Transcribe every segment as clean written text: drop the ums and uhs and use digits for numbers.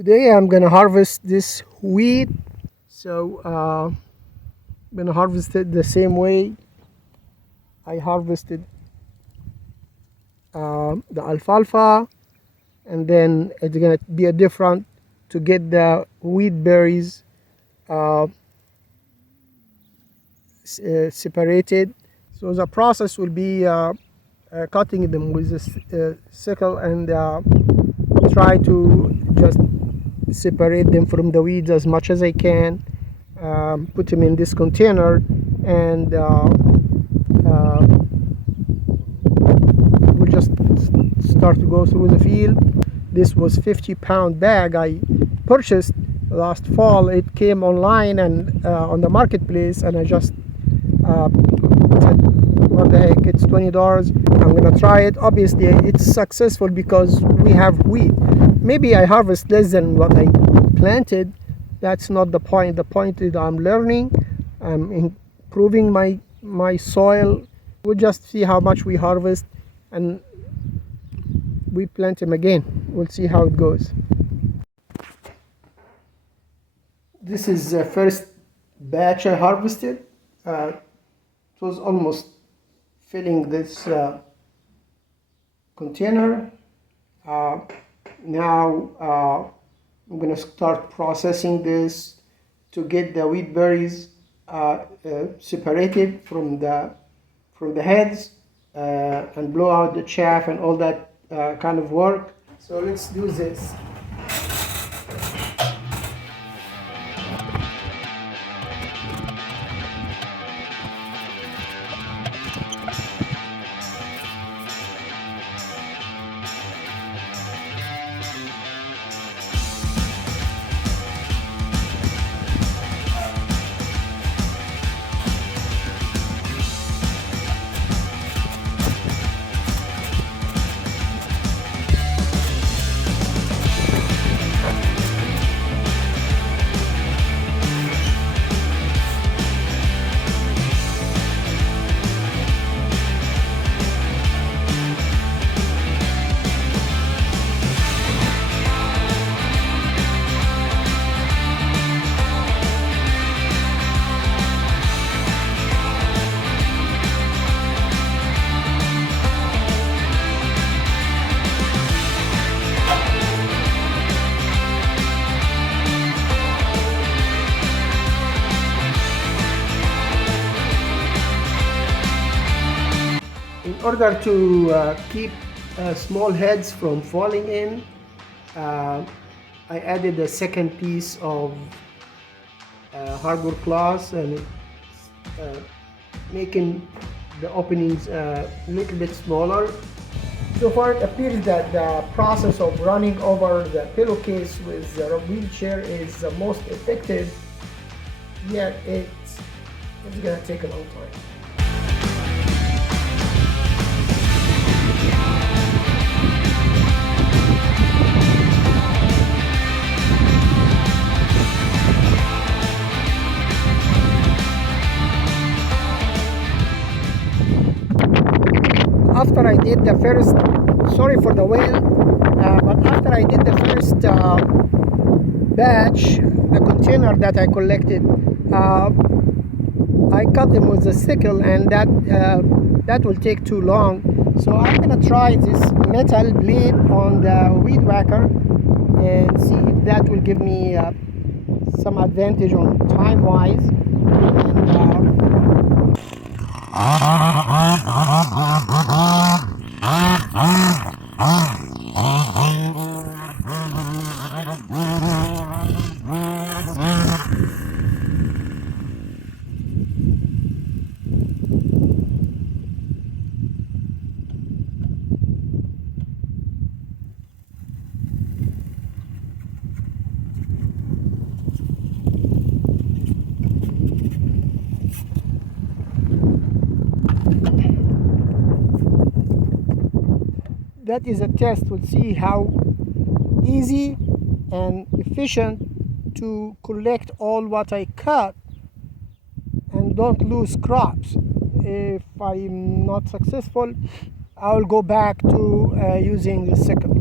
Today I'm gonna harvest this wheat. So I'm gonna harvest it the same way I harvested the alfalfa, and then it's gonna be a different to get the wheat berries uh, separated. So the process will be cutting them with a sickle and try to just separate them from the weeds as much as I can. Put them in this container, and we'll just start to go through the field. This was 50-pound bag I purchased last fall. It came online and on the marketplace, and I just said, what the heck, it's $20. I'm gonna try it. Obviously it's successful because we have wheat. Maybe I harvest less than what I planted. That's not the point. The point is I'm learning, I'm improving my soil. We'll just see how much we harvest and we plant them again. We'll see how it goes. This is the first batch I harvested. It was almost filling this container. Now I'm gonna start processing this to get the wheat berries separated from the heads and blow out the chaff and all that kind of work. So let's do this. In order to keep small heads from falling in, I added a second piece of hardwood cloth, and it's making the openings a little bit smaller. So far it appears that the process of running over the pillowcase with the wheelchair is the most effective, yet it's gonna take a long time. After I did the first, sorry for the wind, but after I did the first batch, the container that I collected, I cut them with a sickle, and that will take too long. So I'm gonna try this metal blade on the weed whacker and see if that will give me some advantage on time wise. That is a test. We'll see how easy and efficient to collect all what I cut and don't lose crops. If I'm not successful, I'll go back to using the sickle.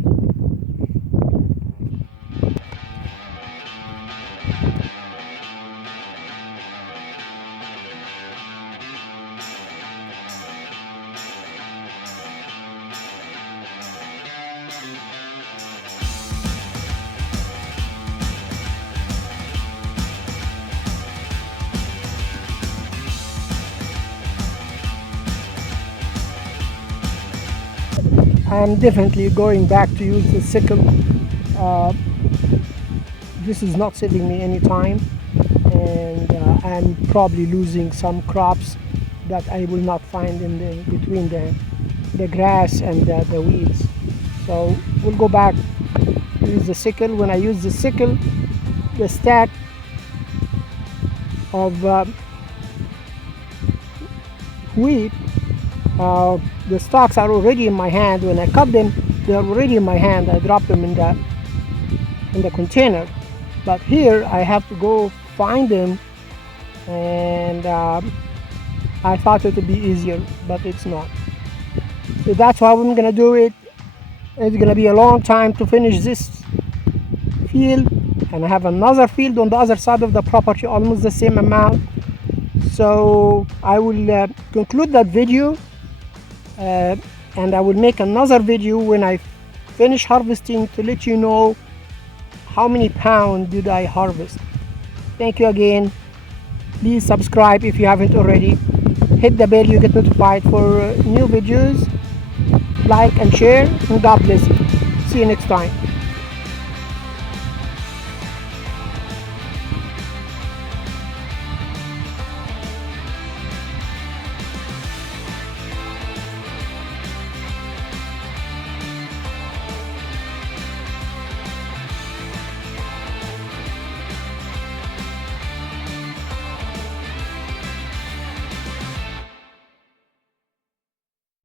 I'm definitely going back to use the sickle. This is not saving me any time, and I'm probably losing some crops that I will not find in the between the grass and the weeds. So we'll go back to use the sickle. When I use the sickle, the stack of wheat, the stalks are already in my hand. When I cut them, they are already in my hand. I drop them in the container. But here I have to go find them, and I thought it would be easier, but it's not. So that's how I'm gonna do it. It's gonna be a long time to finish this field, and I have another field on the other side of the property, almost the same amount. So I will conclude that video, and I will make another video when I finish harvesting to let you know how many pounds did I harvest. Thank you again. Please subscribe if you haven't already. Hit the bell, you get notified for new videos. Like and share, and God bless you. See you next time.